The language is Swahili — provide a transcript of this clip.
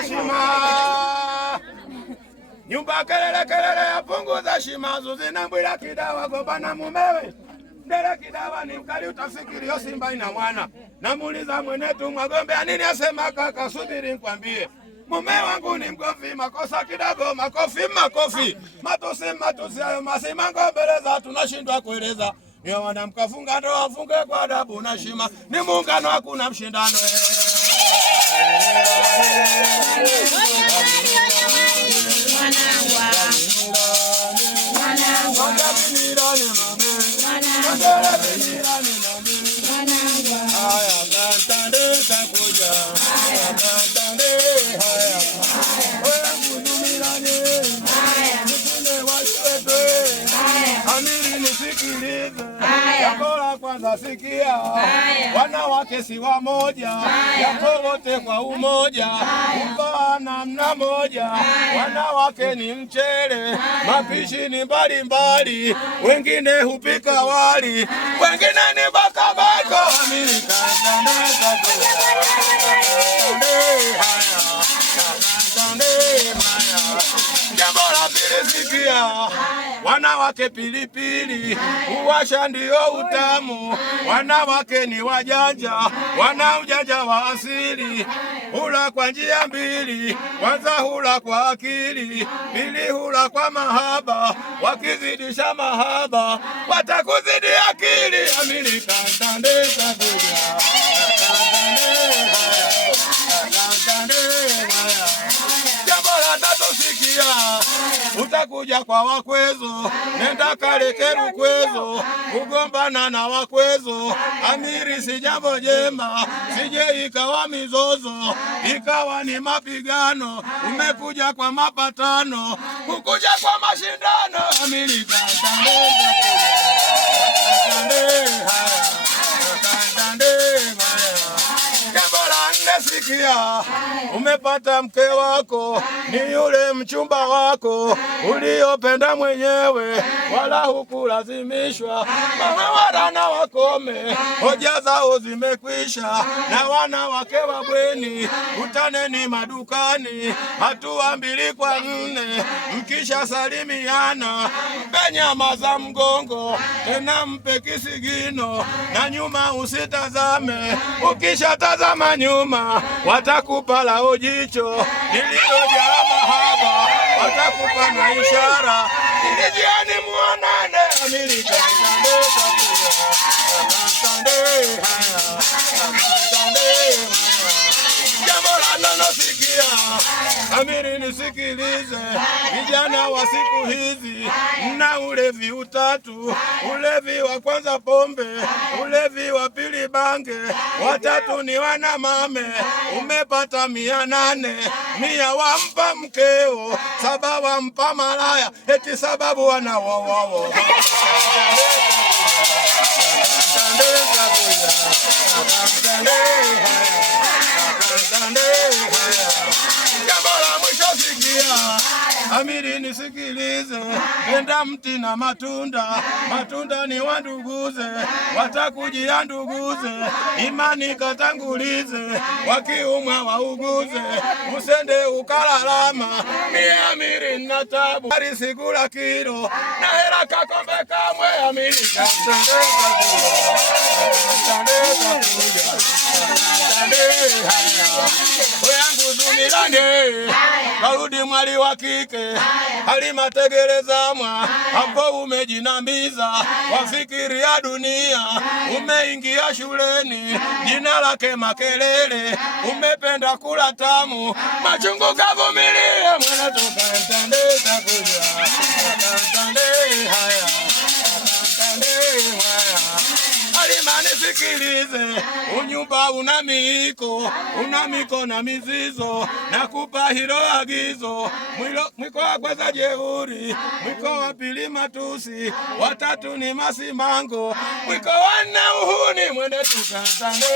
punguza shima. Nyumba kelele kelele ya punguza shima. Zuzina mbwila kidawa gombana mumewe. Ndele kidawa ni mkali utafikiri yo simba ina mwana. Namuuliza mwenetu Mwagombe nini asema kaka, subiri nikwambie. Mume wangu ni mgovi, makosa kidogo, makofi. Matusi hayo masimango mbeleza tunashindwa kueleza. Niyo wana mkafunga ndoa mfunge kwa adabu na heshima. Ni muungano hakuna mshindano. Jambo la kwanza sikia, wanawake si wamoja, yako wote kwa umoja, uko namna moja. Wanawake ni mchele, mapishi ni mbalimbali, wengine hupika wali, wengine ni bakabako. Jambo la pili sikia, wanawake pilipili, uwasha ndio utamu. Wanawake ni wajanja, wana ujanja wa asili. Hula kwa njia mbili, kwanza hula kwa akili, pili hula kwa mahaba. Wakizidisha mahaba, watakuzidi akili. Amerika tandeza kuja. Jambo la tatu sikia, utakuja kwa wakwezo, nenda Kalekeru kwezo, kugombana na wakwezo. Amiri si jambo jema, sije ikawa mizozo, ikawa ni mapigano. Umekuja kwa mapatano, kukuja kwa mashindano. Amerika sikia, umepata mke wako, ni yule mchumba wako uliopenda mwenyewe, wala hukulazimishwa. Mawara na wakome, hoja zao zimekwisha, na wanawake wa bweni kutaneni madukani, hatua 2 kwa 4. Mkisha salimiana, mpe nyama za mgongo, tena mpe kisigino, na nyuma usitazame. Ukisha tazama nyuma, watakupa lao jicho lililojaa mahaba, watakupa na ishara ilijiani muonane. Amerika jambo la nono sikia, Amiri nisikilize, vijana wa siku hizi mna ulevi utatu. Ulevi wa kwanza pombe, ulevi wa pili bange, watatu ni wanamame. Umepata 800, 100 wampa mkeo, 7 wampa malaya, eti sababu wana wao. Jambo la mwisho sikia, Amiri nisikilize, penda mti na matunda. Matunda ni wanduguze, watakujia nduguze. Imani katangulize, wakiumwa wauguze. Usende ukalalama, mie Amiri na tabu. Sikula kilo, na hela kakombe kamwe. Amiri yangu zumilane, karudi mwali wa kike, Halima tegelezamwa. Hapo umejinamiza, wafikiria dunia. Umeingia shuleni, jina lake makelele. Umependa kula tamu, machungu kavumilie. Mwana tukantandeza kuja, Halima nisikilize, unyumba una miko na mizizo. Nakupa hilo agizo, mwiko wa kwanza jeuri, mwiko wa pili matusi, watatu ni masimango, mwiko wa 4 uhuni. Mwende tukantande.